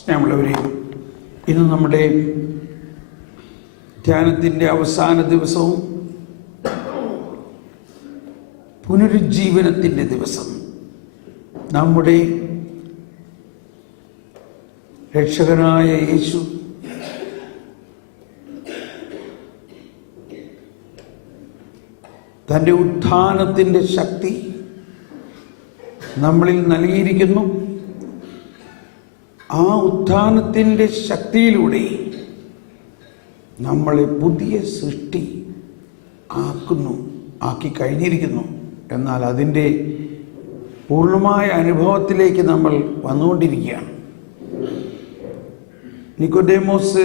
സ്നേഹമുള്ളവരെ, ഇന്ന് നമ്മുടെ ധ്യാനത്തിൻ്റെ അവസാന ദിവസവും പുനരുജ്ജീവനത്തിൻ്റെ ദിവസം. നമ്മുടെ രക്ഷകനായ യേശു തൻ്റെ ഉത്ഥാനത്തിൻ്റെ ശക്തി നമ്മളിൽ നൽകിയിരിക്കുന്നു. ആ ഉത്ഥാനത്തിൻ്റെ ശക്തിയിലൂടെ നമ്മളെ പുതിയ സൃഷ്ടി ആക്കി കഴിഞ്ഞിരിക്കുന്നു. എന്നാൽ അതിൻ്റെ പൂർണ്ണമായ അനുഭവത്തിലേക്ക് നമ്മൾ വന്നുകൊണ്ടിരിക്കുകയാണ്. നിക്കോദേമോസ്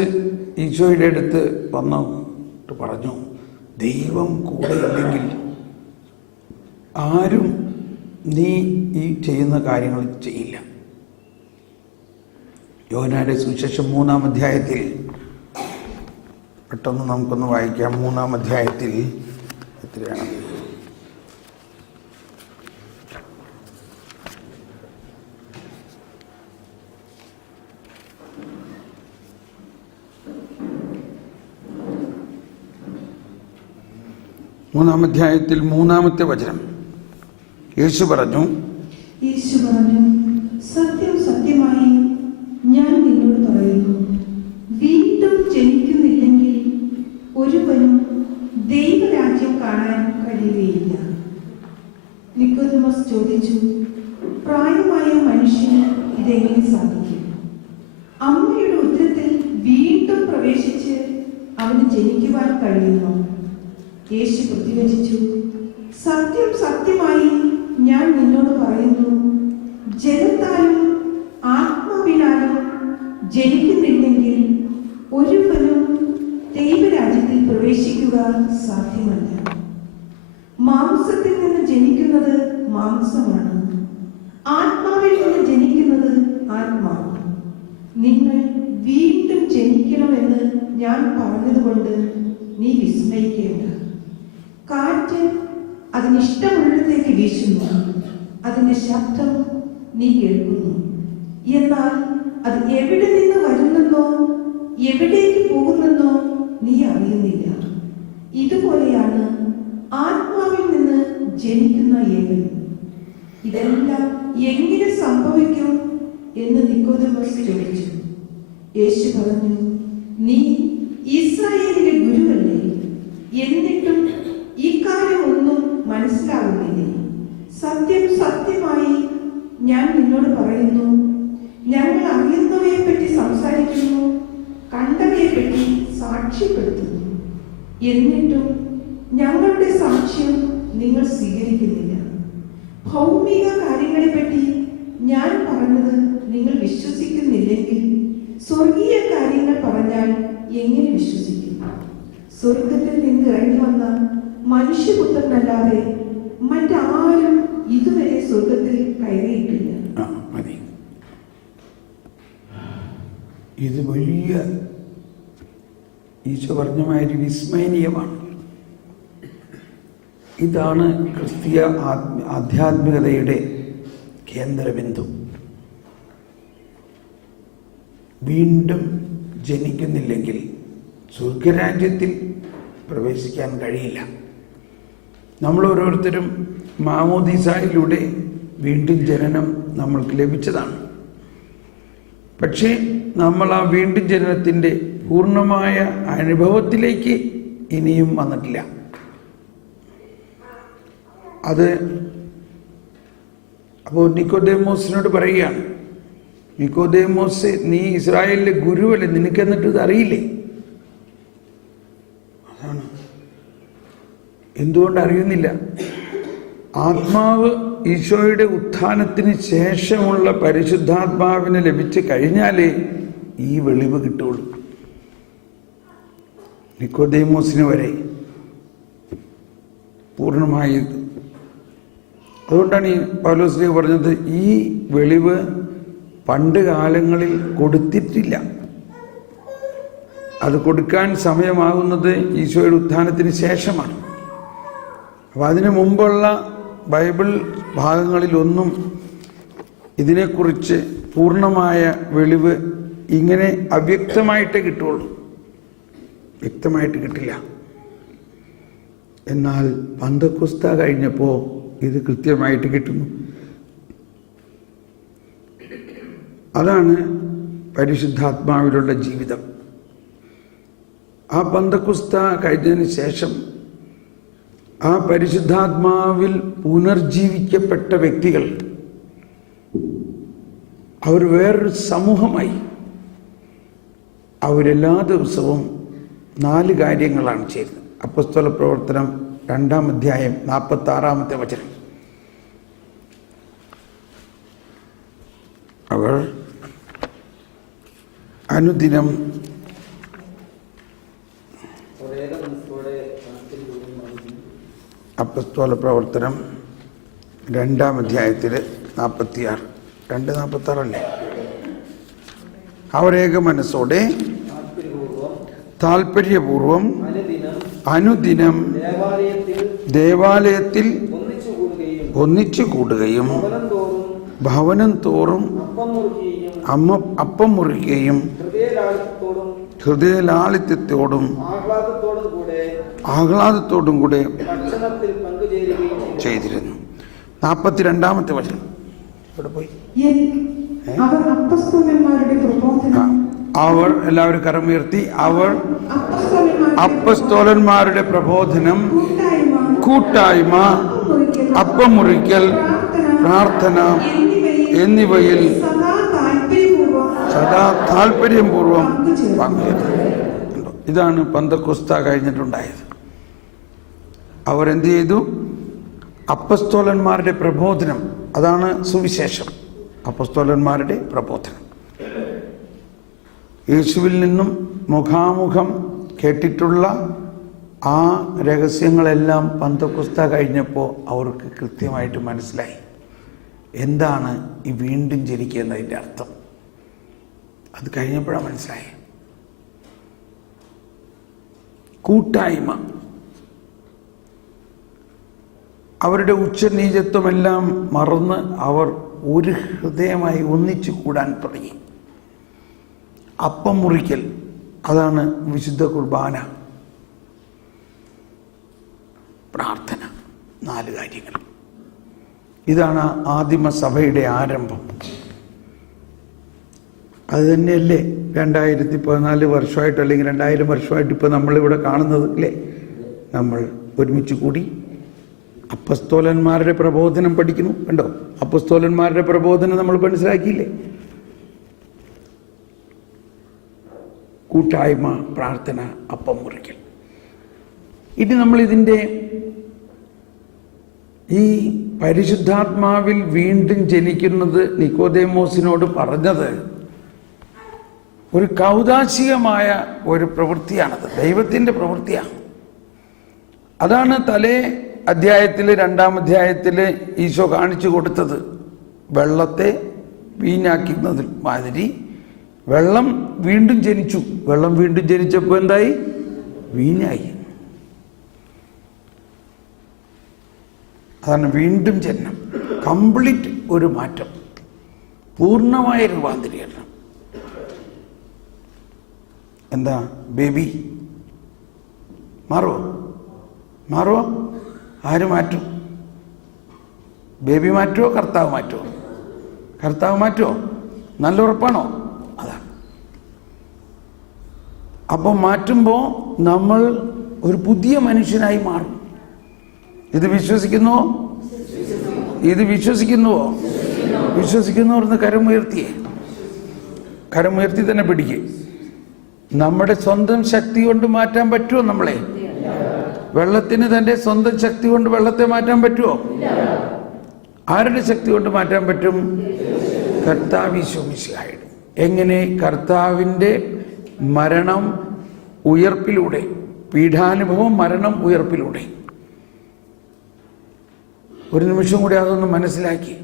ഈശോയുടെ അടുത്ത് വന്നിട്ട് പറഞ്ഞു, ദൈവം കൂടെ ഇല്ലെങ്കിൽ ആരും നീ ഈ ചെയ്യുന്ന കാര്യങ്ങൾ ചെയ്യില്ല. യോഹന്നാന്റെ സുവിശേഷം 3-ാം അധ്യായത്തിൽ, പെട്ടെന്ന് നമുക്കൊന്ന് വായിക്കാം. 3-ാം അധ്യായത്തിൽ എത്രയാണ്? മൂന്നാം അധ്യായത്തിൽ 3-ാമത്തെ വചനം. യേശു പറഞ്ഞു, സത്യം സത്യമായി ഞാൻ നിന്നോട് പറയുന്നു, വീണ്ടും ജനിക്കുന്നില്ലെങ്കിൽ ഒരുവനും ദൈവരാജ്യം കാണാൻ കഴിയുകയില്ല. നിക്കോദെമോസ് ചോദിച്ചു, പ്രായമായ മനുഷ്യന് ഇതെങ്ങനെ സാധിക്കും? അമ്മയുടെ ഉദരത്തിൽ വീണ്ടും പ്രവേശിച്ച് അവന് ജനിക്കുവാൻ കഴിയുന്നു? യേശു പ്രതിവചിച്ചു, സത്യം സത്യമായി ഞാൻ നിന്നോട് പറയുന്നു, ജലത്താലും ആത്മാവിനാലും ജനിക്കുന്നില്ലെങ്കിൽ ഒരുവനും ദൈവരാജ്യത്തിൽ പ്രവേശിക്കുക സാധ്യമല്ല. മാംസത്തിൽ നിന്ന് ജനിക്കുന്നത് മാംസമാണ്, ആത്മാവിൽ നിന്ന് ജനിക്കുന്നത് ആത്മാവ്. നിങ്ങൾ വീണ്ടും ജനിക്കണമെന്ന് ഞാൻ പറഞ്ഞതുകൊണ്ട് നീ വിസ്മയിക്കേണ്ട. കാറ്റ് അതിനിഷ്ടമുള്ളിടത്തേക്ക് വീശുന്നു, അതിന്റെ ശബ്ദം നീ കേൾക്കുന്നു, എന്നാൽ അത് എവിടെ നിന്ന് വരുന്നെന്നോ എവിടേക്ക് പോകുന്നെന്നോ നീ അറിയുന്നില്ല. ഇതുപോലെയാണ് ആത്മാവിൽ നിന്ന് ജനിക്കുന്ന ഏവനും. ഇതെല്ലാം എങ്ങനെ സംഭവിക്കും എന്ന് നിക്കോദെമോസ് ചോദിച്ചു. യേശു പറഞ്ഞു, നീ ഇസ്രായേലിന്റെ ഗുരുവല്ലേ, എന്നിട്ടും ഈ കാര്യമൊന്നും മനസ്സിലാകുന്നില്ലേ? സത്യം സത്യമായി ഞാൻ നിന്നോട് പറയുന്നു, ഞങ്ങൾ അറിയുന്നവയെ പറ്റി സംസാരിക്കുന്നു, കണ്ടവയെ പറ്റി സാക്ഷ്യപ്പെടുത്തുന്നു, എന്നിട്ടും ഞങ്ങളുടെ സാക്ഷ്യം നിങ്ങൾ സ്വീകരിക്കുന്നില്ല. ഭൗമിക കാര്യങ്ങളെ പറ്റി ഞാൻ പറഞ്ഞത് നിങ്ങൾ വിശ്വസിക്കുന്നില്ലെങ്കിൽ സ്വർഗീയ കാര്യങ്ങൾ പറഞ്ഞാൽ എങ്ങനെ വിശ്വസിക്കും? സ്വർഗത്തിൽ നിന്ന് ഇറങ്ങി വന്ന മനുഷ്യപുത്രനല്ലാതെ മറ്റാരും ഇതുവരെ സ്വർഗത്തിൽ കയറിയിട്ടില്ല. ഇത് വലിയ ഈശോ പറഞ്ഞ മാതിരി വിസ്മയനീയമാണ്. ഇതാണ് ക്രിസ്തീയ ആധ്യാത്മികതയുടെ കേന്ദ്രബിന്ദു. വീണ്ടും ജനിക്കുന്നില്ലെങ്കിൽ സ്വർഗരാജ്യത്തിൽ പ്രവേശിക്കാൻ കഴിയില്ല. നമ്മൾ ഓരോരുത്തരും മാമോദീസായിലൂടെ വീണ്ടും ജനനം നമ്മൾക്ക് ലഭിച്ചതാണ്. പക്ഷേ നമ്മൾ ആ വീണ്ടും ജനനത്തിൻ്റെ പൂർണ്ണമായ അനുഭവത്തിലേക്ക് ഇനിയും വന്നിട്ടില്ല. അപ്പോൾ നിക്കോദേമോസിനോട് പറയുകയാണ്, നിക്കോദേമോസ്, നീ ഇസ്രായേലിലെ ഗുരുവല്ലേ, നിനക്ക് എന്നിട്ട് ഇത് അറിയില്ലേ? അതാണ് എന്തുകൊണ്ട് അറിയുന്നില്ല. ആത്മാവ് ഈശോയുടെ ഉത്ഥാനത്തിന് ശേഷമുള്ള പരിശുദ്ധാത്മാവിന് ലഭിച്ചു കഴിഞ്ഞാലേ ഈ വെളിവ് കിട്ടുള്ളൂ. നിക്കോദേമോസിന് വരെ പൂർണ്ണമായി. അതുകൊണ്ടാണ് ഈ പൗലോസ് പറഞ്ഞത്, ഈ വെളിവ് പണ്ട് കാലങ്ങളിൽ കൊടുത്തിട്ടില്ല, അത് കൊടുക്കാൻ സമയമാകുന്നത് ഈശോയുടെ ഉത്ഥാനത്തിന് ശേഷമാണ്. അപ്പം അതിനു മുമ്പുള്ള ബൈബിൾ ഭാഗങ്ങളിലൊന്നും ഇതിനെക്കുറിച്ച് പൂർണ്ണമായ വെളിവ് ഇങ്ങനെ അവ്യക്തമായിട്ടേ കിട്ടുള്ളൂ, വ്യക്തമായിട്ട് കിട്ടില്ല. എന്നാൽ പന്തക്കുസ്ത കഴിഞ്ഞപ്പോൾ ഇത് കൃത്യമായിട്ട് കിട്ടുന്നു. അതാണ് പരിശുദ്ധാത്മാവിലുള്ള ജീവിതം. ആ പന്തക്കുസ്ത കഴിഞ്ഞതിന് ശേഷം ആ പരിശുദ്ധാത്മാവിൽ പുനർജീവിക്കപ്പെട്ട വ്യക്തികൾ അവർ വേറൊരു സമൂഹമായി. അവരെല്ലാ ദിവസവും 4 കാര്യങ്ങളാണ് ചെയ്തത്. അപ്പോസ്തല പ്രവർത്തനം 2-ാം അധ്യായം 46-ാമത്തെ വചനം. അവർ അനുദിനം അപ്പോസ്തല പ്രവർത്തനം 2-ാം അധ്യായത്തിൽ 46, 2:46 അല്ലേ? അവരേക മനസ്സോടെ താല്പര്യപൂർവം അനുദിനം ദേവാലയത്തിൽ ഒന്നിച്ചു കൂടുകയും ഭവനം തോറും അപ്പം മുറിക്കുകയും ഹൃദയലാളിത്യത്തോടും ആഹ്ലാദത്തോടും കൂടെ ചെയ്തിരുന്നു. 42-ാമത്തെ വചനം ഇവിടെ പോയി. അവർ എല്ലാവരും കരമുയർത്തി. അവർ അപ്പസ്തോലന്മാരുടെ പ്രബോധനം, കൂട്ടായ്മ, അപ്പം മുറിക്കൽ, പ്രാർത്ഥന എന്നിവയിൽ സദാ താല്പര്യപൂർവം പങ്കെടുത്തു. ഇതാണ് പന്തക്കുസ്ത കഴിഞ്ഞിട്ടുണ്ടായത്. അവർ എന്ത് ചെയ്തു? അപ്പസ്തോലന്മാരുടെ പ്രബോധനം, അതാണ് സുവിശേഷം. അപ്പസ്തോലന്മാരുടെ പ്രബോധനം, യേശുവിൽ നിന്നും മുഖാമുഖം കേട്ടിട്ടുള്ള ആ രഹസ്യങ്ങളെല്ലാം പന്തക്കുസ്ത കഴിഞ്ഞപ്പോൾ അവർക്ക് കൃത്യമായിട്ട് മനസ്സിലായി. എന്താണ് ഈ വീണ്ടും ജനിക്കുക എന്നതിൻ്റെ അർത്ഥം? അത് കഴിഞ്ഞപ്പോഴാണ് മനസ്സിലായി. കൂട്ടായ്മ, അവരുടെ ഉച്ചനീചത്വമെല്ലാം മറന്ന് അവർ ഒരു ഹൃദയമായി ഒന്നിച്ചു കൂടാൻ തുടങ്ങി. അപ്പം മുറിക്കൽ, അതാണ് വിശുദ്ധ കുർബാന. പ്രാർത്ഥന, 4 കാര്യങ്ങൾ. ഇതാണ് ആദിമ സഭയുടെ ആരംഭം. അത് തന്നെയല്ലേ 2014 വർഷമായിട്ട് അല്ലെങ്കിൽ 2000 വർഷമായിട്ട് ഇപ്പോൾ നമ്മളിവിടെ കാണുന്നത് അല്ലേ? നമ്മൾ ഒരുമിച്ച് കൂടി അപ്പസ്തോലന്മാരുടെ പ്രബോധനം പഠിക്കുന്നു. കണ്ടോ? അപ്പസ്തോലന്മാരുടെ പ്രബോധനം നമ്മൾ മനസ്സിലാക്കിയില്ലേ? കൂട്ടായ്മ, പ്രാർത്ഥന, അപ്പം മുറിക്കൽ. ഇനി നമ്മൾ ഇതിൻ്റെ ഈ പരിശുദ്ധാത്മാവിൽ വീണ്ടും ജനിക്കുന്നത് നിക്കോദേമോസിനോട് പറഞ്ഞത് ഒരു കൗദാശികമായ ഒരു പ്രവൃത്തിയാണത്, ദൈവത്തിൻ്റെ പ്രവൃത്തിയാണ്. അതാണ് തലേ അധ്യായത്തിൽ 2-ാം അധ്യായത്തിൽ ഈശോ കാണിച്ചു കൊടുത്തത്. വെള്ളത്തെ വീഞ്ഞാക്കുന്നത് മാതിരി വെള്ളം വീണ്ടും ജനിച്ചു. വെള്ളം വീണ്ടും ജനിച്ചപ്പോൾ എന്തായി? വീഞ്ഞായി. അതാണ് വീണ്ടും ജനനം. കംപ്ലീറ്റ് ഒരു മാറ്റം, പൂർണ്ണമായ രൂപാന്തരീകരണം. എന്താ ബേബി മാറുമോ? ആര് മാറ്റും? ബേബി മാറ്റുമോ? കർത്താവ് മാറ്റുമോ? കർത്താവ് മാറ്റുമോ? നല്ല ഉറപ്പാണോ? അതാണ്. അപ്പം മാറ്റുമ്പോൾ നമ്മൾ ഒരു പുതിയ മനുഷ്യനായി മാറും. ഇത് വിശ്വസിക്കുന്നുവോ? വിശ്വസിക്കുന്നവർ കരമുയർത്തി തന്നെ പിടിക്കേ. നമ്മുടെ സ്വന്തം ശക്തി കൊണ്ട് മാറ്റാൻ പറ്റുമോ നമ്മളെ? വെള്ളത്തിന് തൻ്റെ സ്വന്തം ശക്തി കൊണ്ട് വെള്ളത്തെ മാറ്റാൻ പറ്റുമോ? ആരുടെ ശക്തി കൊണ്ട് മാറ്റാൻ പറ്റും? കർത്താവ് ഈശോ മിശിഹായുടെ. എങ്ങനെ? കർത്താവിൻ്റെ മരണം ഉയർപ്പിലൂടെ, പീഠാനുഭവം, മരണം, ഉയർപ്പിലൂടെ. ഒരു നിമിഷം കൂടി അതൊന്ന് മനസ്സിലാക്കി.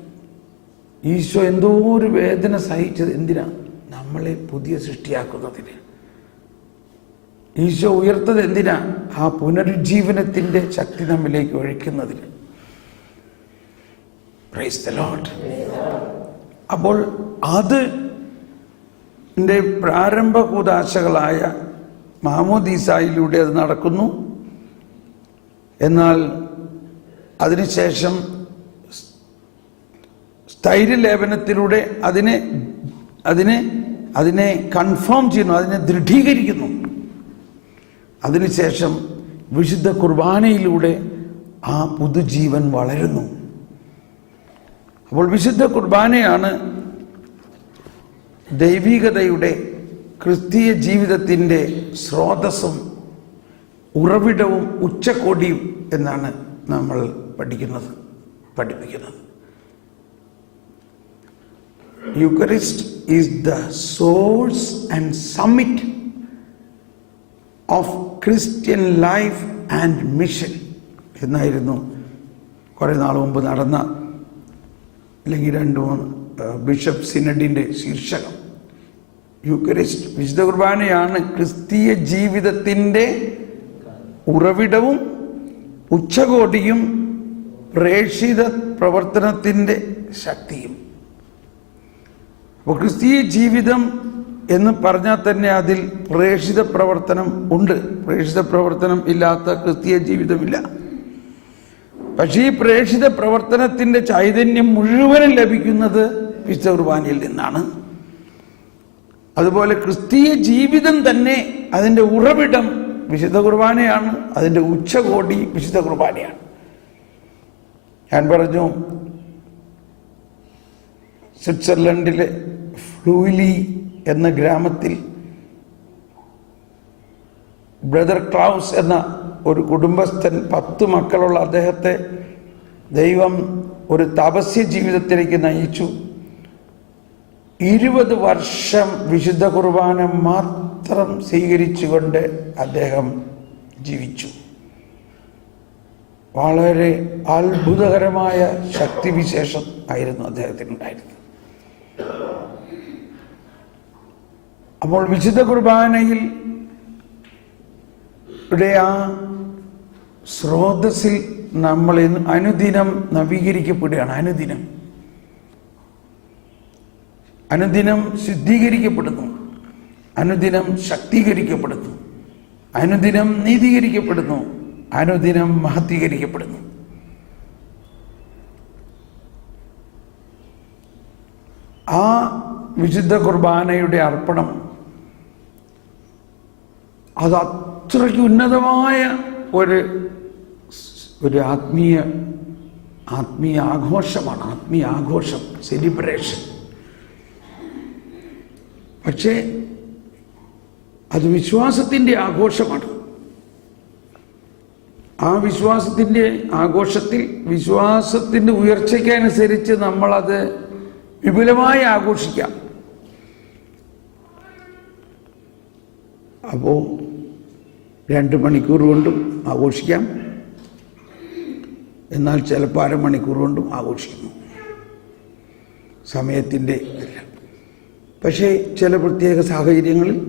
ഈശോ എന്തോ ഒരു വേദന സഹിച്ചത് എന്തിനാ? നമ്മളെ പുതിയ സൃഷ്ടിയാക്കുന്നതിന്. ഈശോ ഉയർത്തത് എന്തിനാ? ആ പുനരുജ്ജീവനത്തിൻ്റെ ശക്തി നമ്മിലേക്ക് ഒഴിക്കുന്നതിന്. Price the Lord. അപ്പോൾ അത് പ്രാരംഭ കൂദാശകളായ മാമോദീസായിലൂടെ അത് നടക്കുന്നു. എന്നാൽ അതിനുശേഷം സ്ഥൈര്യലേപനത്തിലൂടെ അതിനെ കൺഫേം ചെയ്യുന്നു, അതിനെ ദൃഢീകരിക്കുന്നു. അതിനുശേഷം വിശുദ്ധ കുർബാനയിലൂടെ ആ പുതുജീവൻ വളരുന്നു. അപ്പോൾ വിശുദ്ധ കുർബാനയാണ് ദൈവികതയുടെ ക്രിസ്തീയ ജീവിതത്തിൻ്റെ സ്രോതസ്സും ഉറവിടവും ഉച്ചകോടിയും എന്നാണ് നമ്മൾ പഠിപ്പിക്കുന്നത്. Eucharist is the source and summit of Christian life and mission എന്നായിരുന്നു കുറേ നാൾ മുമ്പ് നടന്ന അല്ലെങ്കിൽ 2-3 ബിഷപ്പ് സിനഡിൻ്റെ ശീർഷകം. യൂക്കറിസ്റ്റ് വിശുദ്ധ കുർബാനയാണ് ക്രിസ്തീയ ജീവിതത്തിൻ്റെ ഉറവിടവും ഉച്ചകോടിയും പ്രേക്ഷിത പ്രവർത്തനത്തിൻ്റെ ശക്തിയും. അപ്പോൾ ക്രിസ്തീയ ജീവിതം എന്ന് പറഞ്ഞാൽ തന്നെ അതിൽ പ്രേക്ഷിത പ്രവർത്തനം ഉണ്ട്. പ്രേക്ഷിത പ്രവർത്തനം ഇല്ലാത്ത ക്രിസ്തീയ ജീവിതമില്ല. പക്ഷേ ഈ പ്രേക്ഷിത പ്രവർത്തനത്തിൻ്റെ ചൈതന്യം മുഴുവനും ലഭിക്കുന്നത് വിശുദ്ധ കുർബാനയിൽ നിന്നാണ്. അതുപോലെ ക്രിസ്തീയ ജീവിതം തന്നെ അതിൻ്റെ ഉറവിടം വിശുദ്ധ കുർബാനയാണ്, അതിൻ്റെ ഉച്ചകോടി വിശുദ്ധ കുർബാനയാണ്. ഞാൻ പറഞ്ഞു, സ്വിറ്റ്സർലൻഡിലെ ഫ്ലൂയിലി എന്ന ഗ്രാമത്തിൽ ബ്രദർ ക്ലൗസ് എന്ന ഒരു കുടുംബസ്ഥൻ 10 മക്കളുള്ള അദ്ദേഹത്തെ ദൈവം ഒരു തപസ്യ ജീവിതത്തിലേക്ക് നയിച്ചു. 20 വർഷം വിശുദ്ധ കുർബാന മാത്രം സ്വീകരിച്ചുകൊണ്ട് അദ്ദേഹം ജീവിച്ചു. വളരെ അത്ഭുതകരമായ ശക്തിവിശേഷം ആയിരുന്നു അദ്ദേഹത്തിനുണ്ടായിരുന്നത്. അപ്പോൾ വിശുദ്ധ കുർബാനയിൽ ആ സ്രോതസ്സിൽ നമ്മൾ അനുദിനം നവീകരിക്കപ്പെടുകയാണ്. അനുദിനം ശുദ്ധീകരിക്കപ്പെടുന്നു, അനുദിനം ശക്തീകരിക്കപ്പെടുന്നു, അനുദിനം നീതീകരിക്കപ്പെടുന്നു, അനുദിനം മഹത്വീകരിക്കപ്പെടുന്നു. ആ വിശുദ്ധ കുർബാനയുടെ അർപ്പണം അത് അത്രയ്ക്ക് ഉന്നതമായ ഒരു ആത്മീയ ആഘോഷമാണ്, ആഘോഷം, സെലിബ്രേഷൻ. പക്ഷേ അത് വിശ്വാസത്തിൻ്റെ ആഘോഷമാണ്. ആ വിശ്വാസത്തിൻ്റെ ആഘോഷത്തിൽ വിശ്വാസത്തിൻ്റെ ഉയർച്ചയ്ക്കനുസരിച്ച് നമ്മളത് വിപുലമായി ആഘോഷിക്കാം. അപ്പോൾ 2 മണിക്കൂർ കൊണ്ടും ആഘോഷിക്കാം, എന്നാൽ ചിലപ്പോൾ അരമണിക്കൂർ കൊണ്ടും ആഘോഷിക്കുന്നു. സമയത്തിൻ്റെ അല്ല. പക്ഷേ ചില പ്രത്യേക സാഹചര്യങ്ങളിൽ,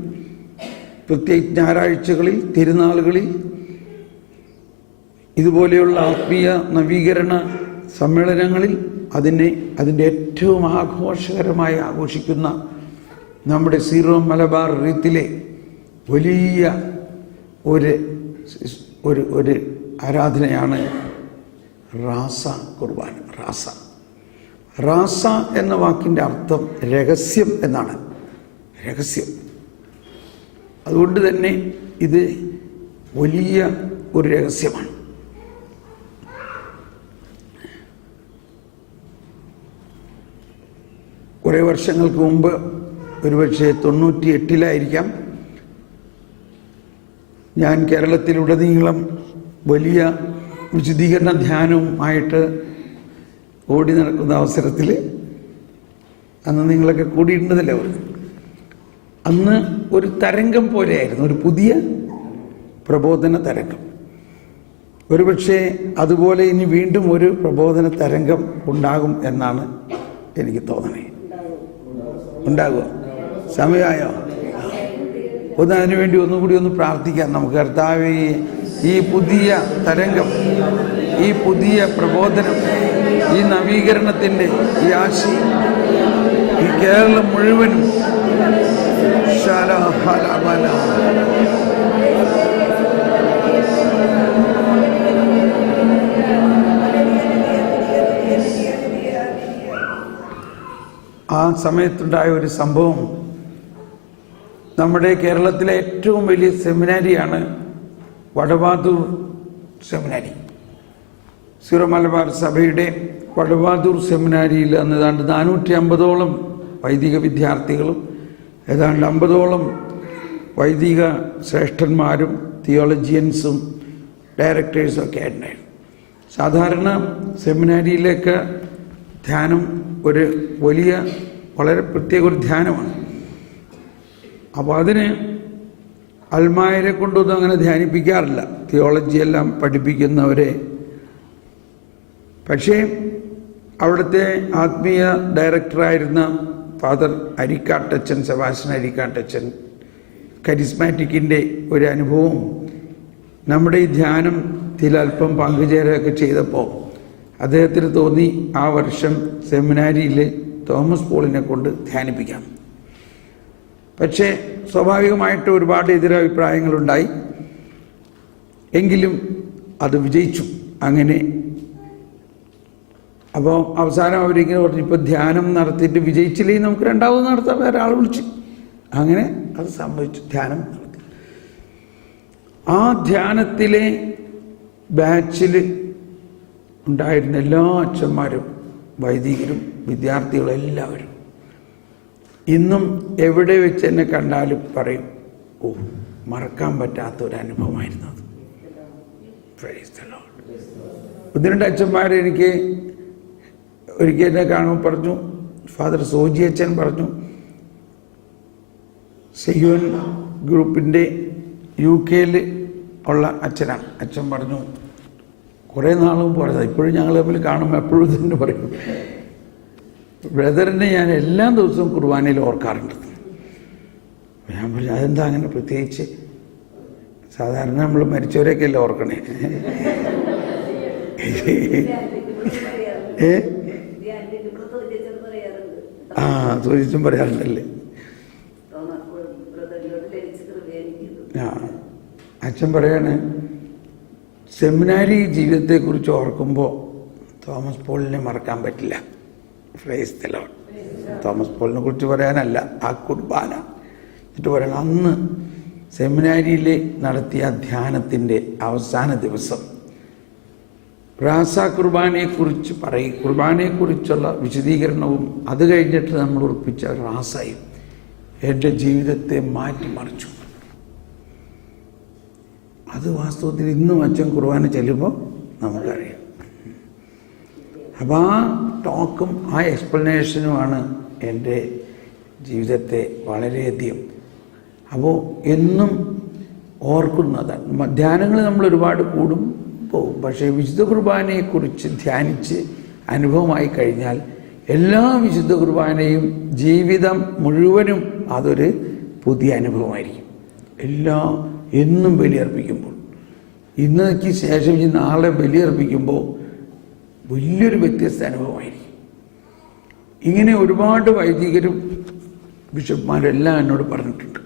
പ്രത്യേക ഞായറാഴ്ചകളിൽ, തിരുനാളുകളിൽ, ഇതുപോലെയുള്ള ആത്മീയ നവീകരണ സമ്മേളനങ്ങളിൽ അതിൻ്റെ ഏറ്റവും ആഘോഷകരമായി ആഘോഷിക്കുന്ന നമ്മുടെ സീറോ മലബാർ റീത്തിലെ വലിയ ഒരു ആരാധനയാണ് റാസ കുർബാന. റാസ എന്ന വാക്കിൻ്റെ അർത്ഥം രഹസ്യം എന്നാണ്. രഹസ്യം. അതുകൊണ്ട് തന്നെ ഇത് വലിയ ഒരു രഹസ്യമാണ്. കുറേ വർഷങ്ങൾക്ക് മുമ്പ്, ഒരുപക്ഷെ 98-ലായിരിക്കാം, ഞാൻ കേരളത്തിലുടനീളം വലിയ വിശുദ്ധീകരണ ധ്യാനവുമായിട്ട് ഓടി നടക്കുന്ന അവസരത്തിൽ, അന്ന് നിങ്ങളൊക്കെ കൂടിയിട്ടുണ്ടല്ലോ, അന്ന് ഒരു തരംഗം പോലെയായിരുന്നു, ഒരു പുതിയ പ്രബോധന തരംഗം. ഒരുപക്ഷെ അതുപോലെ ഇനി വീണ്ടും ഒരു പ്രബോധന തരംഗം ഉണ്ടാകും എന്നാണ് എനിക്ക് തോന്നണേ. ഉണ്ടാകുമോ? സമയമായോ? അതിനുവേണ്ടി ഒന്നുകൂടി ഒന്ന് പ്രാർത്ഥിക്കാം നമുക്ക്. കർത്താവേ, ഈ പുതിയ തരംഗം, ഈ പുതിയ പ്രബോധനം, ഈ നവീകരണത്തിൻ്റെ ഈ ആശയം ഈ കേരളം മുഴുവനും ഹലബല. ആ സമയത്തുണ്ടായ ഒരു സംഭവം, നമ്മുടെ കേരളത്തിലെ ഏറ്റവും വലിയ സെമിനാരിയാണ് വടവാതൂർ സെമിനാരി. സീറോ മലബാർ സഭയുടെ വടവാതൂർ സെമിനാരിയിൽ അന്ന് ഏതാണ്ട് 450ഓളം വൈദിക വിദ്യാർത്ഥികളും ഏതാണ്ട് 50ഓളം വൈദിക ശ്രേഷ്ഠന്മാരും തിയോളജിയൻസും ഡയറക്ടേഴ്സും ഒക്കെ ഉണ്ടായിരുന്നു. സാധാരണ സെമിനാരിയിലേക്ക് ധ്യാനം ഒരു വലിയ വളരെ പ്രത്യേക ഒരു ധ്യാനമാണ്. അപ്പോൾ അതിന് അൽമായരെ കൊണ്ടൊന്നും അങ്ങനെ ധ്യാനിപ്പിക്കാറില്ല, തിയോളജി എല്ലാം പഠിപ്പിക്കുന്നവരെ. പക്ഷേ അവിടുത്തെ ആത്മീയ ഡയറക്ടറായിരുന്ന ഫാദർ അരിക്കാട്ടച്ചൻ, സെബാസ്റ്റ്യൻ അരിക്കാട്ടച്ചൻ, കരിസ്മാറ്റിക്കിൻ്റെ ഒരു അനുഭവം നമ്മുടെ ഈ ധ്യാനത്തിൽ അല്പം പങ്കുചേരുകയൊക്കെ ചെയ്തപ്പോൾ അദ്ദേഹത്തിന് തോന്നി ആ വർഷം സെമിനാരിയിൽ തോമസ് പോളിനെ കൊണ്ട് ധ്യാനിപ്പിക്കാം. പക്ഷേ സ്വാഭാവികമായിട്ട് ഒരുപാട് എതിരഭിപ്രായങ്ങളുണ്ടായി. എങ്കിലും അത് വിജയിച്ചു. അങ്ങനെ അപ്പോൾ അവസാനം അവരിങ്ങനെ പറഞ്ഞു, ഇപ്പോൾ ധ്യാനം നടത്തിയിട്ട് വിജയിച്ചില്ലെങ്കിൽ നമുക്ക് രണ്ടാമത് നടത്താൻ വേറെ ആൾ വിളിച്ചു. അങ്ങനെ അത് സംഭവിച്ചു, ധ്യാനം നടത്തി. ആ ധ്യാനത്തിലെ ബാച്ചിൽ ഉണ്ടായിരുന്ന എല്ലാ അച്ഛന്മാരും വൈദികരും വിദ്യാർത്ഥികളും എല്ലാവരും ഇന്നും എവിടെ വെച്ച് എന്നെ കണ്ടാലും പറയും, ഓ, മറക്കാൻ പറ്റാത്തൊരനുഭവമായിരുന്നു അത്. Price the Lord. 1-2 അച്ഛന്മാർ എനിക്ക് ഒരിക്കൽ എന്നെ കാണുമ്പോൾ പറഞ്ഞു, ഫാദർ സോജി അച്ഛൻ പറഞ്ഞു, സിയോൻ ഗ്രൂപ്പിൻ്റെ UK ഉള്ള അച്ഛനാണ്. അച്ഛൻ പറഞ്ഞു, കുറേ നാളും പറഞ്ഞത്, ഇപ്പോഴും ഞങ്ങൾ തമ്മിൽ കാണുമ്പോൾ എപ്പോഴും തന്നെ പറയും, ബ്രദറിനെ ഞാൻ എല്ലാ ദിവസവും കുർബാനയിൽ ഓർക്കാറുണ്ട്. ഞാൻ പറഞ്ഞു, അതെന്താ അങ്ങനെ പ്രത്യേകിച്ച്? സാധാരണ നമ്മൾ മരിച്ചവരെയൊക്കെ അല്ലേ ഓർക്കണേ. സൂചിച്ചും പറയാറുണ്ടല്ലേ. അച്ഛൻ പറയാണ്, സെമിനാരി ജീവിതത്തെക്കുറിച്ച് ഓർക്കുമ്പോൾ തോമസ് പോളിനെ മറക്കാൻ പറ്റില്ല. Price the Lord. തോമസ് പോളിനെ കുറിച്ച് പറയാനല്ല, ആ കുർബാന എന്നിട്ട് പറയണം, അന്ന് സെമിനാരിയിൽ നടത്തിയ ധ്യാനത്തിൻ്റെ അവസാന ദിവസം റാസ കുർബാനയെക്കുറിച്ച് പറയും, കുർബാനയെക്കുറിച്ചുള്ള വിശദീകരണവും അത് കഴിഞ്ഞിട്ട് നമ്മൾ ഉറപ്പിച്ച റാസയും എൻ്റെ ജീവിതത്തെ മാറ്റിമറിച്ചു. അത് വാസ്തവത്തിൽ ഇന്നും അച്ഛൻ കുർബാന ചെല്ലുമ്പോൾ നമുക്കറിയാം. അപ്പോൾ ആ ടോക്കും ആ എക്സ്പ്ലനേഷനുമാണ് എൻ്റെ ജീവിതത്തെ വളരെയധികം. അപ്പോൾ എന്നും ഓർക്കുന്നതാണ്. ധ്യാനങ്ങൾ നമ്മൾ ഒരുപാട് കൂടും പോകും, പക്ഷേ വിശുദ്ധ കുർബാനയെക്കുറിച്ച് ധ്യാനിച്ച് അനുഭവമായി കഴിഞ്ഞാൽ എല്ലാ വിശുദ്ധ കുർബാനയും ജീവിതം മുഴുവനും അതൊരു പുതിയ അനുഭവമായിരിക്കും. എന്നും ബലിയർപ്പിക്കുമ്പോൾ, ഇന്നേക്ക് ശേഷം ഈ നാളെ ബലിയർപ്പിക്കുമ്പോൾ വലിയൊരു വ്യത്യസ്ത അനുഭവമായിരിക്കും. ഇങ്ങനെ ഒരുപാട് വൈദികരും ബിഷപ്പ്മാരെല്ലാം എന്നോട് പറഞ്ഞിട്ടുണ്ട്.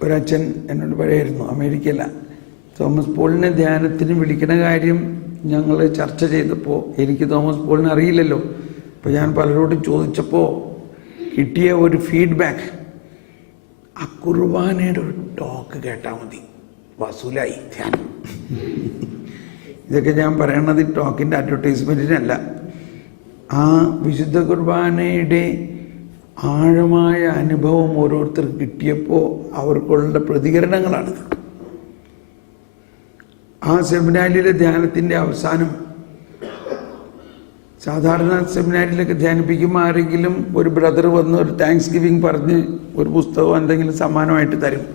ഒരച്ഛൻ എന്നോട് പറയായിരുന്നു, അമേരിക്കയില, തോമസ് പോളിനെ ധ്യാനത്തിന് വിളിക്കുന്ന കാര്യം ഞങ്ങൾ ചർച്ച ചെയ്തപ്പോൾ എനിക്ക് തോമസ് പോളിനെ അറിയില്ലല്ലോ. അപ്പോൾ ഞാൻ പലരോടും ചോദിച്ചപ്പോൾ കിട്ടിയ ഒരു ഫീഡ്ബാക്ക്, ആ കുർബാനയുടെ ഒരു ടോക്ക് കേട്ടാൽ മതി, വസൂലായി ധ്യാനം. ഇതൊക്കെ ഞാൻ പറയണത് ടോക്കിൻ്റെ അഡ്വർടൈസ്മെൻറ്റിനല്ല. ആ വിശുദ്ധ കുർബാനയുടെ ആഴമായ അനുഭവം ഓരോരുത്തർക്ക് കിട്ടിയപ്പോൾ അവർക്കുള്ള പ്രതികരണങ്ങളാണിത്. ആ സെമിനാരിയിലെ ധ്യാനത്തിൻ്റെ അവസാനം, സാധാരണ സെമിനാരിയിലൊക്കെ ധ്യാനിപ്പിക്കുമ്പോൾ ആരെങ്കിലും ഒരു ബ്രദർ വന്ന് ഒരു താങ്ക്സ് ഗിവിങ് പറഞ്ഞ് ഒരു പുസ്തകം എന്തെങ്കിലും സമ്മാനമായിട്ട് തരും.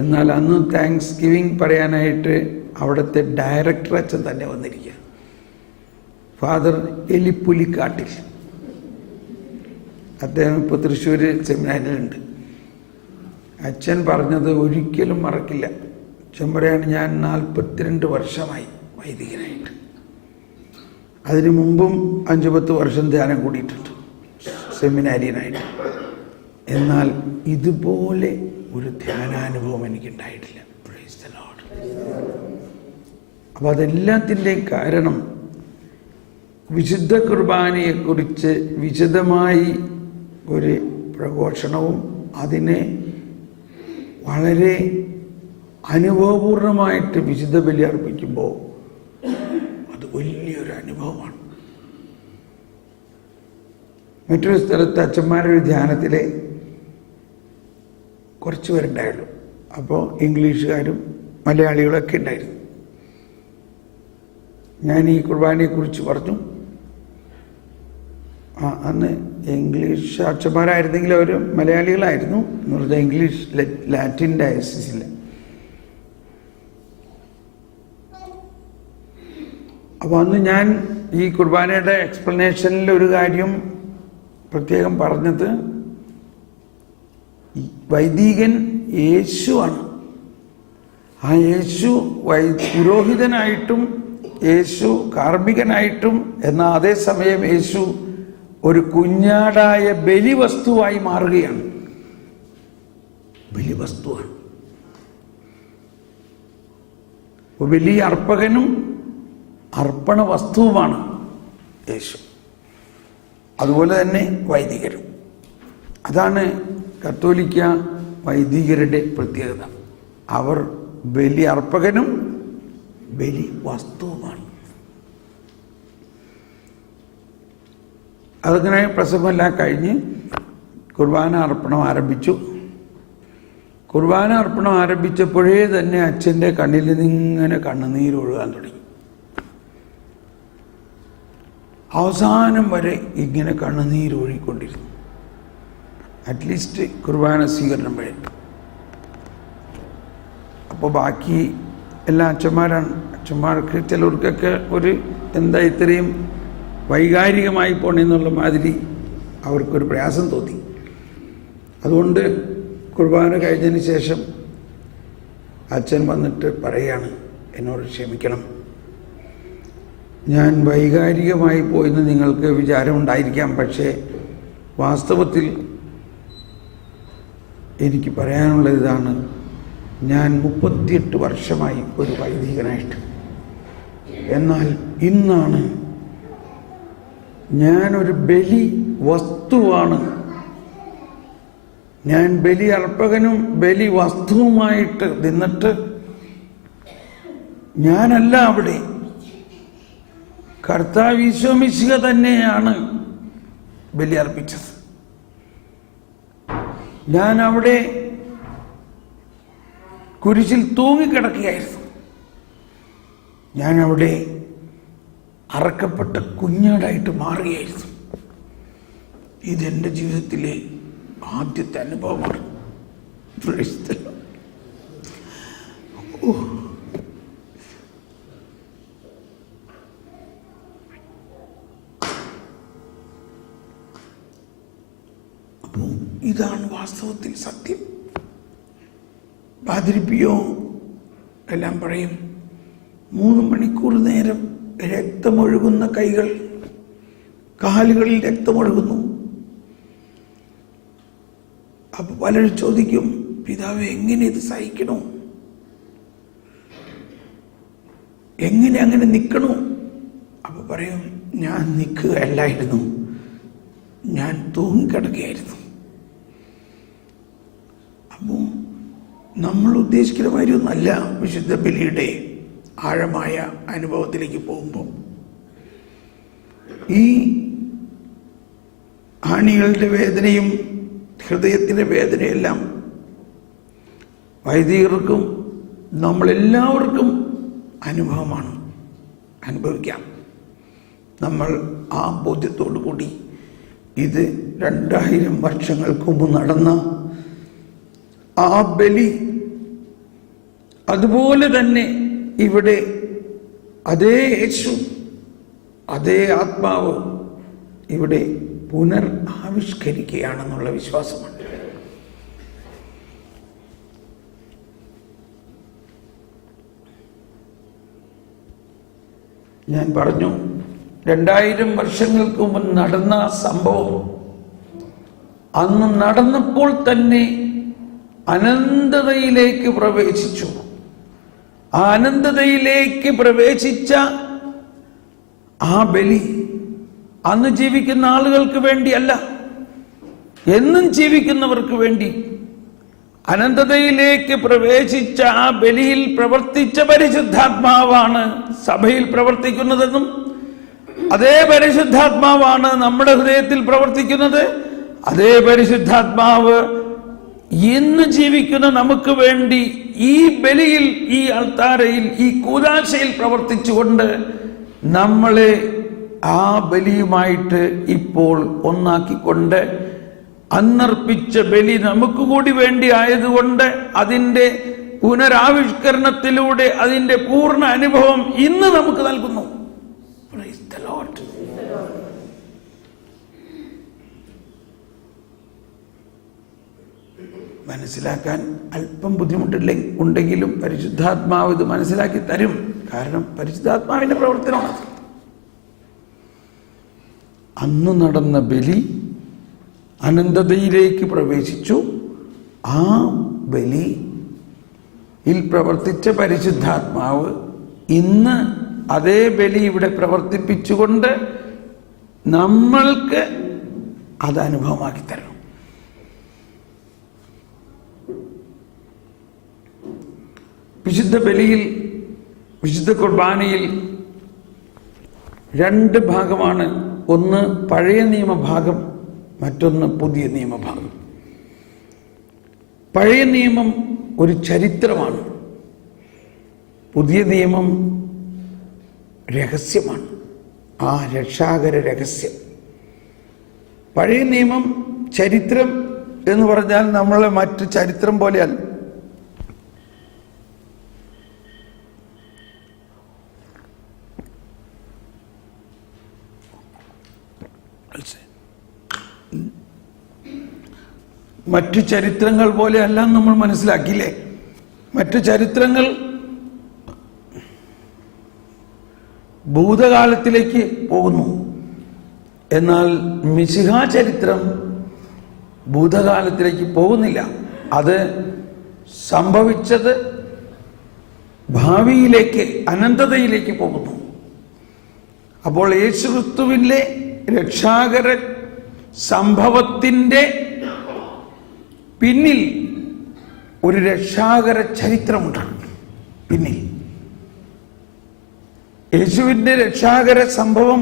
എന്നാൽ അന്ന് താങ്ക്സ് ഗിവിങ് പറയാനായിട്ട് അവിടുത്തെ ഡയറക്ടർ അച്ഛൻ തന്നെ വന്നിരിക്കുക, ഫാദർ എലിപ്പുലിക്കാട്ടിൽ. അദ്ദേഹം ഇപ്പോൾ തൃശ്ശൂർ സെമിനാരിയിലുണ്ട്. അച്ഛൻ പറഞ്ഞത് ഒരിക്കലും മറക്കില്ല. അച്ഛൻ പറയാണ്, ഞാൻ 42 വർഷമായി വൈദികനായിട്ട്. അതിനു മുമ്പും 5-10 വർഷം ധ്യാനം കൂടിയിട്ടുണ്ട്. സെമിനാരിയനായിട്ട്. എന്നാൽ ഇതുപോലെ ഒരു ധ്യാനാനുഭവം എനിക്കുണ്ടായിട്ടില്ല. Praise the Lord. അപ്പം അതെല്ലാത്തിൻ്റെയും കാരണം വിശുദ്ധ കുർബാനയെക്കുറിച്ച് വിശദമായി ഒരു പ്രഘോഷണവും അതിനെ വളരെ അനുഭവപൂർണമായിട്ട് വിശുദ്ധ ബലി അർപ്പിക്കുമ്പോൾ അത് വലിയൊരു അനുഭവമാണ്. മറ്റൊരു സ്ഥലത്ത് അച്ഛന്മാരുടെ ധ്യാനത്തിൽ കുറച്ച് പേരുണ്ടായുള്ളൂ. അപ്പോൾ ഇംഗ്ലീഷുകാരും മലയാളികളൊക്കെ ഉണ്ടായിരുന്നു. ഞാൻ ഈ കുർബാനയെക്കുറിച്ച് പറഞ്ഞു. അന്ന് ഇംഗ്ലീഷ് അച്ഛന്മാരായിരുന്നെങ്കിൽ അവർ മലയാളികളായിരുന്നു എന്ന് പറഞ്ഞാൽ ഇംഗ്ലീഷ് ലാറ്റിൻ ഡയസിസിൽ. അപ്പോൾ അന്ന് ഞാൻ ഈ കുർബാനയുടെ എക്സ്പ്ലനേഷനിൽ ഒരു കാര്യം പ്രത്യേകം പറഞ്ഞത്, വൈദികൻ യേശുവാണ്. ആ യേശു പുരോഹിതനായിട്ടും യേശു കാർമ്മികനായിട്ടും എന്നാൽ അതേസമയം യേശു ഒരു കുഞ്ഞാടായ ബലിവസ്തുവായി മാറുകയാണ്. ബലിവസ്തുവാണ്. ബലി അർപ്പകനും അർപ്പണ വസ്തുവുമാണ് യേശു. അതുപോലെ തന്നെ വൈദികരും. അതാണ് കത്തോലിക്ക വൈദികരുടെ പ്രത്യേകത. അവർ ബലി അർപ്പകനും ബലി വസ്തുവുമാണ്. അതങ്ങനെ പ്രസവമെല്ലാം കഴിഞ്ഞ് കുർബാന അർപ്പണം ആരംഭിച്ചു. കുർബാന അർപ്പണം ആരംഭിച്ചപ്പോഴേ തന്നെ അച്ഛൻ്റെ കണ്ണിൽ നിന്നിങ്ങനെ കണ്ണുനീരൊഴുകാൻ തുടങ്ങി. അവസാനം വരെ ഇങ്ങനെ കണ്ണുനീരൊഴുകിക്കൊണ്ടിരുന്നു. അറ്റ്ലീസ്റ്റ് കുർബാന സ്വീകരണം വരെ. അപ്പോൾ ബാക്കി എല്ലാ അച്ഛന്മാരാണ്. അച്ഛന്മാർക്ക് ചിലർക്കൊക്കെ ഒരു എന്താ ഇത്രയും വൈകാരികമായി പോണെന്നുള്ള മാതിരി അവർക്കൊരു പ്രയാസം തോന്നി. അതുകൊണ്ട് കുർബാന കഴിഞ്ഞതിന് ശേഷം അച്ഛൻ വന്നിട്ട് പറയുകയാണ്, എന്നോട് ക്ഷമിക്കണം, ഞാൻ വൈകാരികമായി പോയെന്ന് നിങ്ങൾക്ക് വിചാരമുണ്ടായിരിക്കാം. പക്ഷേ വാസ്തവത്തിൽ എനിക്ക് പറയാനുള്ളത് ഇതാണ്, ഞാൻ 38 വർഷമായി ഒരു വൈദികനായിട്ട്. എന്നാൽ ഇന്നാണ് ഞാനൊരു ബലി വസ്തുവാണ്. ഞാൻ ബലി അർപ്പകനും ബലി വസ്തുവുമായിട്ട് നിന്നിട്ട് ഞാനല്ല അവിടെ, കർത്താവ് ഈശോ മിശിഹ തന്നെയാണ് ബലി അർപ്പിച്ചത്. ഞാൻ അവിടെ കുരിശിൽ തൂങ്ങിക്കിടക്കുകയായിരുന്നു. ഞാൻ അവിടെ അറക്കപ്പെട്ട കുഞ്ഞാടായിട്ട് മാറുകയായിരുന്നു. ഇതെൻ്റെ ജീവിതത്തിലെ ആദ്യത്തെ അനുഭവമാണ്. അപ്പോൾ ഇതാണ് വാസ്തവത്തിൽ സത്യം. പാതിരിപ്പിയോ എല്ലാം പറയും, 3 മണിക്കൂർ നേരം രക്തമൊഴുകുന്ന കൈകൾ, കാലുകളിൽ രക്തമൊഴുകുന്നു. അപ്പൊ പലരും ചോദിക്കും, പിതാവ് എങ്ങനെ ഇത് സഹിക്കണോ, എങ്ങനെ അങ്ങനെ നിൽക്കണോ? അപ്പൊ പറയും, ഞാൻ നിൽക്കുകയല്ലായിരുന്നു, ഞാൻ തൂങ്ങിക്കിടക്കുകയായിരുന്നു. അപ്പോൾ നമ്മൾ ഉദ്ദേശിക്കുന്ന കാര്യമൊന്നല്ല വിശുദ്ധ ബലിയുടെ ആഴമായ അനുഭവത്തിലേക്ക് പോകുമ്പോൾ. ഈ ആണികളുടെ വേദനയും ഹൃദയത്തിൻ്റെ വേദനയെല്ലാം വൈദികർക്കും നമ്മളെല്ലാവർക്കും അനുഭവമാണ്, അനുഭവിക്കാം. നമ്മൾ ആ ബോധ്യത്തോടു കൂടി ഇത് 2000 വർഷങ്ങൾക്ക് മുമ്പ് നടന്ന ആ ബലി അതുപോലെ തന്നെ ഇവിടെ അതേ യേശു, അതേ ആത്മാവ് ഇവിടെ പുനരാവിഷ്കരിക്കുകയാണെന്നുള്ള വിശ്വാസമുണ്ട്. ഞാൻ പറഞ്ഞു, 2000 വർഷങ്ങൾക്ക് മുമ്പ് നടന്ന സംഭവം അന്ന് നടന്നപ്പോൾ തന്നെ അനന്തതയിലേക്ക് പ്രവേശിച്ചു. ആ അനന്തതയിലേക്ക് പ്രവേശിച്ച ആ ബലി അന്ന് ജീവിക്കുന്ന ആളുകൾക്ക് വേണ്ടിയല്ല, എന്നും ജീവിക്കുന്നവർക്ക് വേണ്ടി. അനന്തതയിലേക്ക് പ്രവേശിച്ച ആ ബലിയിൽ പ്രവർത്തിച്ച പരിശുദ്ധാത്മാവാണ് സഭയിൽ പ്രവർത്തിക്കുന്നതെന്നും അതേ പരിശുദ്ധാത്മാവാണ് നമ്മുടെ ഹൃദയത്തിൽ പ്രവർത്തിക്കുന്നത്. അതേ പരിശുദ്ധാത്മാവ് ഇന്ന് ജീവിക്കുന്ന നമുക്ക് വേണ്ടി ഈ ബലിയിൽ, ഈ അൾത്താരയിൽ, ഈ കൂദാശയിൽ പ്രവർത്തിച്ചുകൊണ്ട് നമ്മളെ ആ ബലിയുമായിട്ട് ഇപ്പോൾ ഒന്നാക്കിക്കൊണ്ട് അന്നർപ്പിച്ച ബലി നമുക്ക് കൂടി വേണ്ടി ആയതുകൊണ്ട് അതിൻ്റെ പുനരാവിഷ്കരണത്തിലൂടെ അതിൻ്റെ പൂർണ്ണ അനുഭവം ഇന്ന് നമുക്ക് നൽകുന്നു. Praise the Lord. മനസ്സിലാക്കാൻ അല്പം ഉണ്ടെങ്കിലും പരിശുദ്ധാത്മാവ് ഇത് മനസ്സിലാക്കി തരും. കാരണം പരിശുദ്ധാത്മാവിന്റെ പ്രവർത്തനമാണ്. അന്ന് നടന്ന ബലി അനന്തതയിലേക്ക് പ്രവേശിച്ചു. ആ ബലിയിൽ പ്രവർത്തിച്ച പരിശുദ്ധാത്മാവ് ഇന്ന് അതേ ബലി ഇവിടെ പ്രവർത്തിപ്പിച്ചുകൊണ്ട് നമ്മൾക്ക് അത് അനുഭവമാക്കി തരണം. വിശുദ്ധ ബലിയിൽ, വിശുദ്ധ കുർബാനയിൽ രണ്ട് ഭാഗമാണ്. ഒന്ന് പഴയ നിയമഭാഗം, മറ്റൊന്ന് പുതിയ നിയമഭാഗം. പഴയ നിയമം ഒരു ചരിത്രമാണ്, പുതിയ നിയമം രഹസ്യമാണ്, ആ രക്ഷാകര രഹസ്യം. പഴയ നിയമം ചരിത്രം എന്ന് പറഞ്ഞാൽ നമ്മളെ മറ്റു ചരിത്രം പോലെയല്ല. മറ്റു ചരിത്രങ്ങൾ പോലെയല്ല നമ്മൾ മനസ്സിലാക്കിയില്ലേ? മറ്റു ചരിത്രങ്ങൾ ഭൂതകാലത്തിലേക്ക് പോകുന്നു. എന്നാൽ മിശിഹാ ചരിത്രം ഭൂതകാലത്തിലേക്ക് പോകുന്നില്ല. അത് സംഭവിച്ചത് ഭാവിയിലേക്ക്, അനന്തതയിലേക്ക് പോകുന്നു. അപ്പോൾ യേശുക്രിസ്തുവിന്റെ രക്ഷാകര സംഭവത്തിൻ്റെ പിന്നിൽ ഒരു രക്ഷാകര ചരിത്രമുണ്ട്. പിന്നിൽ യേശുവിന്റെ രക്ഷാകര സംഭവം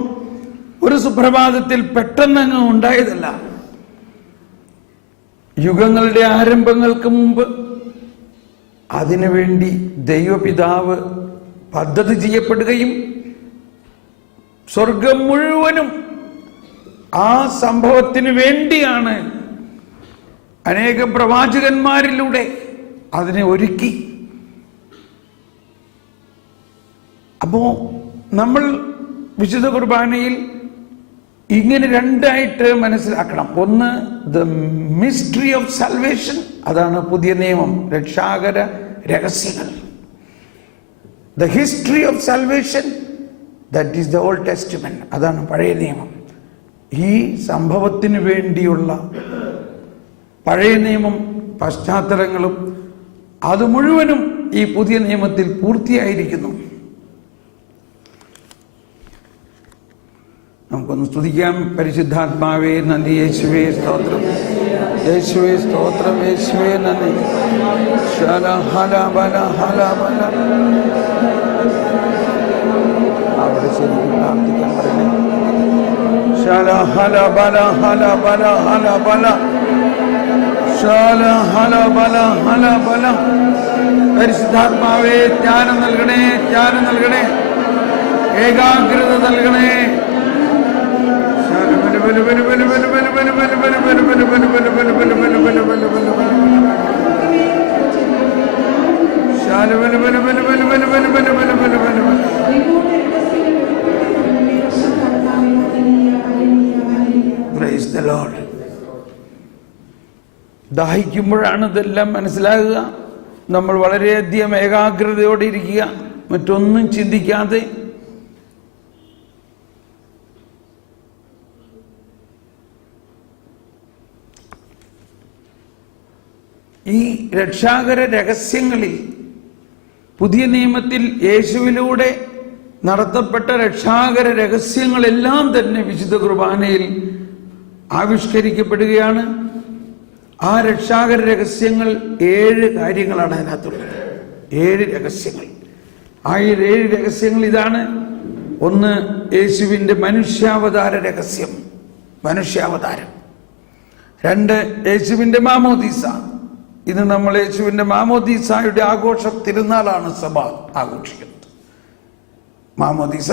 ഒരു സുപ്രഭാതത്തിൽ പെട്ടെന്നങ്ങ് ഉണ്ടായതല്ല. യുഗങ്ങളുടെ ആരംഭങ്ങൾക്ക് മുമ്പ് അതിനുവേണ്ടി ദൈവപിതാവ് പദ്ധതി ചെയ്യപ്പെടുകയും സ്വർഗം മുഴുവനും ആ സംഭവത്തിന് വേണ്ടിയാണ് അനേകം പ്രവാചകന്മാരിലൂടെ അതിനെ ഒരുക്കി. അപ്പോ നമ്മൾ വിശുദ്ധ കുർബാനയിൽ ഇങ്ങനെ രണ്ടായിട്ട് മനസ്സിലാക്കണം. ഒന്ന് ദ മിസ്റ്ററി ഓഫ് സാൽവേഷൻ, അതാണ് പുതിയ നിയമം, രക്ഷാകര രഹസ്യങ്ങൾ. The history of salvation, that is the old testament, അതാണ് പഴയ നിയമം. ഈ സംഭവത്തിന് വേണ്ടിയുള്ള പഴയ നിയമം പശ്ചാത്തലങ്ങളും അത് മുഴുവനും ഈ പുതിയ നിയമത്തിൽ പൂർത്തിയായിരിക്കുന്നു. നമുക്കൊന്ന് സ്തുതിക്കാം. പരിശുദ്ധാത്മാവേ നന്ദി, യേശുവേ സ്തോത്രം, യേശുവേ സ്തോത്രം, യേശുവേ നന്ദി. ശല ഹല ബല ഹല ബല. അവിടെ ശരിക്കും പ്രാർത്ഥിക്കാൻ പറയണേ. ശല ഹല ബല ഹല ബല ഹല ബല. ശല ഹല ബല ഹല ബല. പരിശുദ്ധാത്മാവേ ജ്ഞാനം നൽകണേ, ജ്ഞാനം നൽകണേ, ഏകാഗ്രത നൽകണേ. ദാഹിക്കുമ്പോഴാണ് ഇതെല്ലാം മനസ്സിലാകുക. നമ്മൾ വളരെയധികം ഏകാഗ്രതയോടെ ഇരിക്കുക, മറ്റൊന്നും ചിന്തിക്കാതെ. ഈ രക്ഷാകര രഹസ്യങ്ങളിൽ പുതിയ നിയമത്തിൽ യേശുവിലൂടെ നടത്തപ്പെട്ട രക്ഷാകര രഹസ്യങ്ങളെല്ലാം തന്നെ വിശുദ്ധ കുർബാനയിൽ ആവിഷ്കരിക്കപ്പെടുകയാണ്. ആ രക്ഷാകര രഹസ്യങ്ങൾ 7 കാര്യങ്ങളാണ് അതിനകത്തുള്ളത്. 7 രഹസ്യങ്ങൾ. ആ 7 രഹസ്യങ്ങൾ ഇതാണ്. 1, യേശുവിൻ്റെ മനുഷ്യാവതാര രഹസ്യം, മനുഷ്യാവതാരം. 2, യേശുവിൻ്റെ മാമോദീസ. ഇന്ന് നമ്മൾ യേശുവിൻ്റെ മാമോദീസായുടെ ആഘോഷ തിരുനാളാണ് സഭ ആഘോഷിക്കുന്നത്. മാമോദീസ.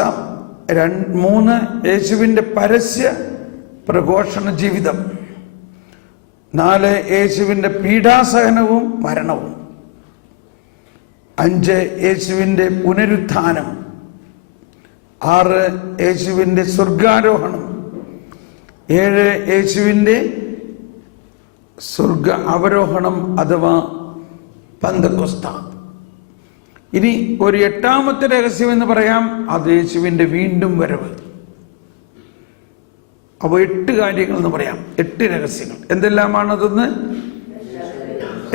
3, യേശുവിൻ്റെ പരസ്യ പ്രഘോഷണ ജീവിതം. 4, യേശുവിൻ്റെ പീഡാസഹനവും മരണവും. 5, യേശുവിൻ്റെ പുനരുത്ഥാനം. 6, യേശുവിൻ്റെ സ്വർഗാരോഹണം. 7, യേശുവിൻ്റെ സ്വർഗ അവരോഹണം അഥവാ പന്തക്കൊസ്ത. ഇനി ഒരു 8ാമത്തെ രഹസ്യം എന്ന് പറയാം, അത് യേശുവിൻ്റെ വീണ്ടും വരവ്. അപ്പോൾ 8 കാര്യങ്ങൾ എന്ന് പറയാം, 8 രഹസ്യങ്ങൾ. എന്തെല്ലാമാണ് അതൊന്ന്?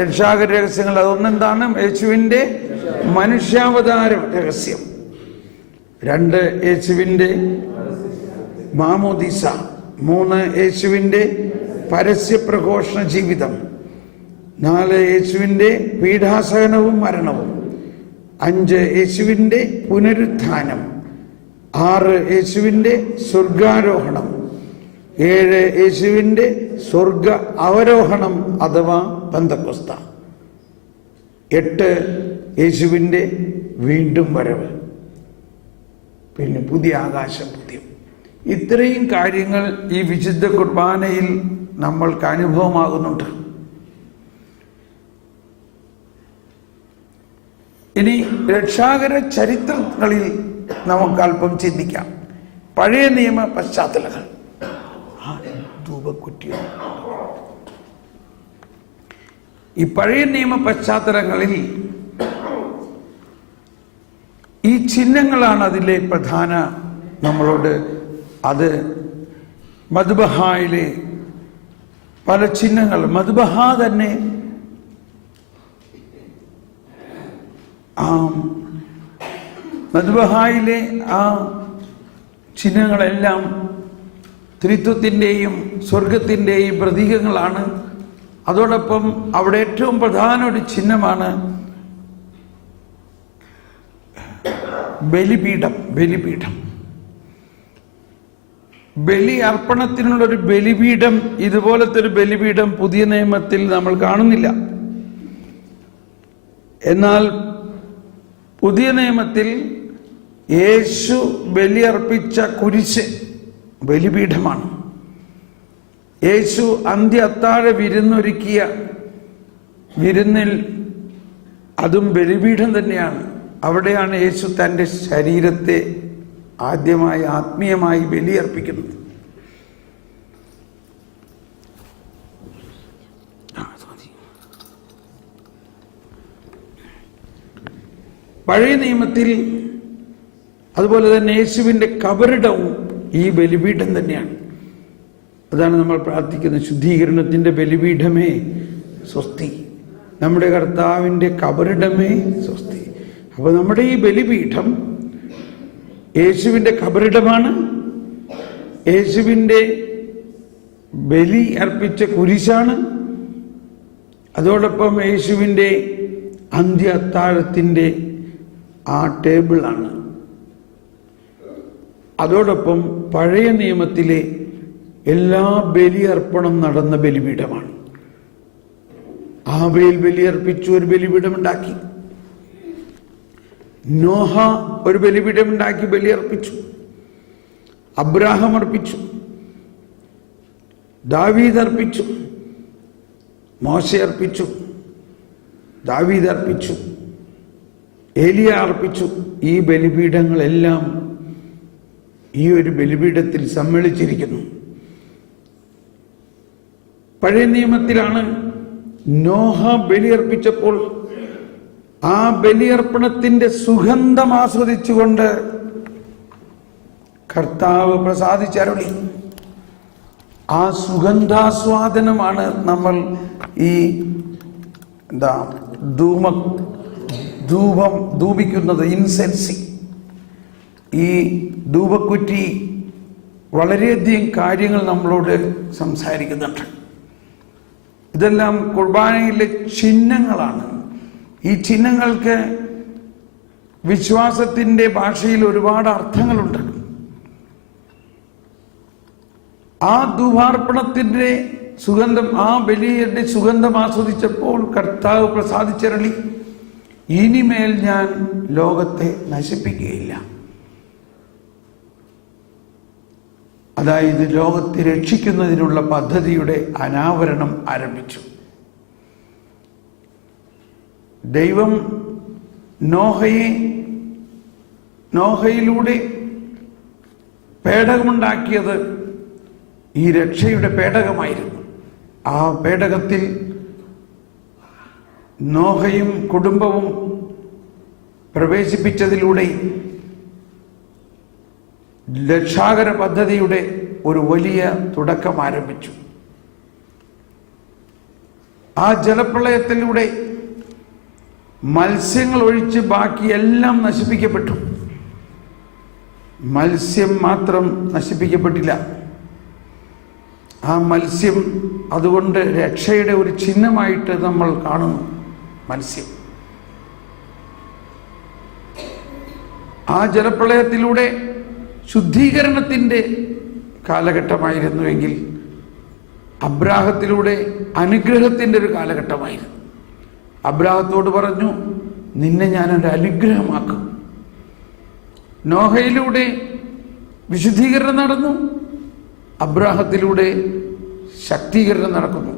രക്ഷാകര രഹസ്യങ്ങൾ. അതൊന്നെന്താണ്? യേശുവിൻ്റെ മനുഷ്യാവതാര രഹസ്യം. 2, യേശുവിൻ്റെ മാമോദീസ. 3, യേശുവിൻ്റെ പരസ്യപ്രഘോഷണ ജീവിതം. 4, യേശുവിൻ്റെ പീഡാസഹനവും മരണവും. 5, യേശുവിൻ്റെ പുനരുത്ഥാനം. 6, യേശുവിൻ്റെ സ്വർഗാരോഹണം. 7, യേശുവിൻ്റെ സ്വർഗ അവരോഹണം അഥവാ പെന്തക്കോസ്ത. 8, യേശുവിൻ്റെ വീണ്ടും വരവ്. പിന്നെ പുതിയ ആകാശം, പുതിയ. ഇത്രയും കാര്യങ്ങൾ ഈ വിശുദ്ധ കുർബാനയിൽ നമ്മൾക്ക് അനുഭവമാകുന്നുണ്ട്. ഇനി രക്ഷാകര ചരിത്രങ്ങളിൽ നമുക്ക് അല്പം ചിന്തിക്കാം. പഴയ നിയമ പശ്ചാത്തലങ്ങൾ. ഈ പഴയ നിയമ പശ്ചാത്തലങ്ങളിൽ ഈ ചിഹ്നങ്ങളാണ് അതിലെ പ്രധാന നമ്മളോട്. അത് മദ്ബഹായിലെ പല ചിഹ്നങ്ങൾ, മദ്ബഹ തന്നെ മദ്ബഹായിലെ ആ ചിഹ്നങ്ങളെല്ലാം ത്രിത്വത്തിൻ്റെയും സ്വർഗത്തിൻ്റെയും പ്രതീകങ്ങളാണ്. അതോടൊപ്പം അവിടെ ഏറ്റവും പ്രധാന ഒരു ചിഹ്നമാണ് ബലിപീഠം. ബലിപീഠം, ബലി അർപ്പണത്തിനുള്ളൊരു ബലിപീഠം. ഇതുപോലത്തെ ഒരു ബലിപീഠം പുതിയ നിയമത്തിൽ നമ്മൾ കാണുന്നില്ല. എന്നാൽ പുതിയ നിയമത്തിൽ യേശു ബലിയർപ്പിച്ച കുരിശ് ബലിപീഠമാണ്. യേശു അന്ത്യ അത്താഴ വിരുന്നൊരുക്കിയ വിരുന്നിൽ അതും ബലിപീഠം തന്നെയാണ്. അവിടെയാണ് യേശു തൻ്റെ ശരീരത്തെ ആദ്യമായി ആത്മീയമായി ബലിയർപ്പിക്കുന്നത്. പഴയ നിയമത്തിൽ അതുപോലെ തന്നെ യേശുവിൻ്റെ കബറിടവും ഈ ബലിപീഠം തന്നെയാണ്. അതാണ് നമ്മൾ പ്രാർത്ഥിക്കുന്നത്, ശുദ്ധീകരണത്തിൻ്റെ ബലിപീഠമേ സ്വസ്തി, നമ്മുടെ കർത്താവിൻ്റെ കബറിടമേ സ്വസ്തി. അപ്പോൾ നമ്മുടെ ഈ ബലിപീഠം യേശുവിൻ്റെ കബറിടമാണ്. യേശുവിൻ്റെ ബലി അർപ്പിച്ച കുരിശാണ്. അതോടൊപ്പം യേശുവിൻ്റെ അന്ത്യ അത്താഴത്തിൻ്റെ ആ ടേബിളാണ്. അതോടൊപ്പം പഴയ നിയമത്തിലെ എല്ലാ ബലിയർപ്പണം നടന്ന ബലിപീഠമാണ്. ആബേൽ ബലിയർപ്പിച്ചു, ഒരു ബലിപീഠമുണ്ടാക്കി. നോഹ ഒരു ബലിപീഠമുണ്ടാക്കി ബലിയർപ്പിച്ചു. അബ്രാഹാം അർപ്പിച്ചു, ദാവീദ് അർപ്പിച്ചു, മോശ അർപ്പിച്ചു, ദാവീദ് അർപ്പിച്ചു, ഏലിയ അർപ്പിച്ചു. ഈ ബലിപീഠങ്ങളെല്ലാം ഈ ഒരു ബലിപീഠത്തിൽ സമ്മേളിച്ചിരിക്കുന്നു. പഴയ നിയമത്തിലാണ് നോഹ ബലിയർപ്പിച്ചപ്പോൾ ആ ബലിയർപ്പണത്തിന്റെ സുഗന്ധം ആസ്വദിച്ചുകൊണ്ട് കർത്താവ് പ്രസാദിച്ചരുളി. ആ സുഗന്ധാസ്വാദനമാണ് നമ്മൾ ഈ എന്താ ധൂപിക്കുന്നത്, ഇൻസെൻസിങ്. ഈ ധൂപക്കുറ്റി വളരെയധികം കാര്യങ്ങൾ നമ്മളോട് സംസാരിക്കുന്നുണ്ട്. ഇതെല്ലാം കുർബാനയിലെ ചിഹ്നങ്ങളാണ്. ഈ ചിഹ്നങ്ങൾക്ക് വിശ്വാസത്തിൻ്റെ ഭാഷയിൽ ഒരുപാട് അർത്ഥങ്ങളുണ്ട്. ആ ധൂപാർപ്പണത്തിൻ്റെ സുഗന്ധം, ആ ബലിയുടെ സുഗന്ധം ആസ്വദിച്ചപ്പോൾ കർത്താവ് പ്രസാദിച്ചരളി, ഇനിമേൽ ഞാൻ ലോകത്തെ നശിപ്പിക്കുകയില്ല. അതായത് ലോകത്തെ രക്ഷിക്കുന്നതിനുള്ള പദ്ധതിയുടെ അനാവരണം ആരംഭിച്ചു. ദൈവം നോഹയിലൂടെ പേടകമുണ്ടാക്കിയത് ഈ രക്ഷയുടെ പേടകമായിരുന്നു. ആ പേടകത്തിൽ നോഹയും കുടുംബവും പ്രവേശിപ്പിച്ചതിലൂടെ രക്ഷാകര പദ്ധതിയുടെ ഒരു വലിയ തുടക്കം ആരംഭിച്ചു. ആ ജലപ്രളയത്തിലൂടെ മത്സ്യങ്ങൾ ഒഴിച്ച് ബാക്കിയെല്ലാം നശിപ്പിക്കപ്പെട്ടു. മത്സ്യം മാത്രം നശിപ്പിക്കപ്പെട്ടില്ല. ആ മത്സ്യം അതുകൊണ്ട് രക്ഷയുടെ ഒരു ചിഹ്നമായിട്ട് നമ്മൾ കാണുന്നു. മത്സ്യം ആ ജലപ്രളയത്തിലൂടെ ശുദ്ധീകരണത്തിൻ്റെ കാലഘട്ടമായിരുന്നുവെങ്കിൽ അബ്രാഹത്തിലൂടെ അനുഗ്രഹത്തിൻ്റെ ഒരു കാലഘട്ടമായിരുന്നു. അബ്രാഹത്തോട് പറഞ്ഞു, നിന്നെ ഞാനൊരു അനുഗ്രഹമാക്കും. നോഹയിലൂടെ വിശുദ്ധീകരണം നടന്നു, അബ്രാഹത്തിലൂടെ ശക്തീകരണം നടക്കുന്നു.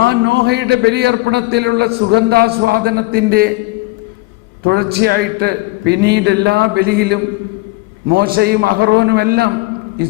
ആ നോഹയുടെ ബലിയർപ്പണത്തിലുള്ള സുഗന്ധാസ്വാദനത്തിൻ്റെ തുടർച്ചയായിട്ട് പിന്നീട് എല്ലാ ബലിയിലും മോശയും അഹറോനും എല്ലാം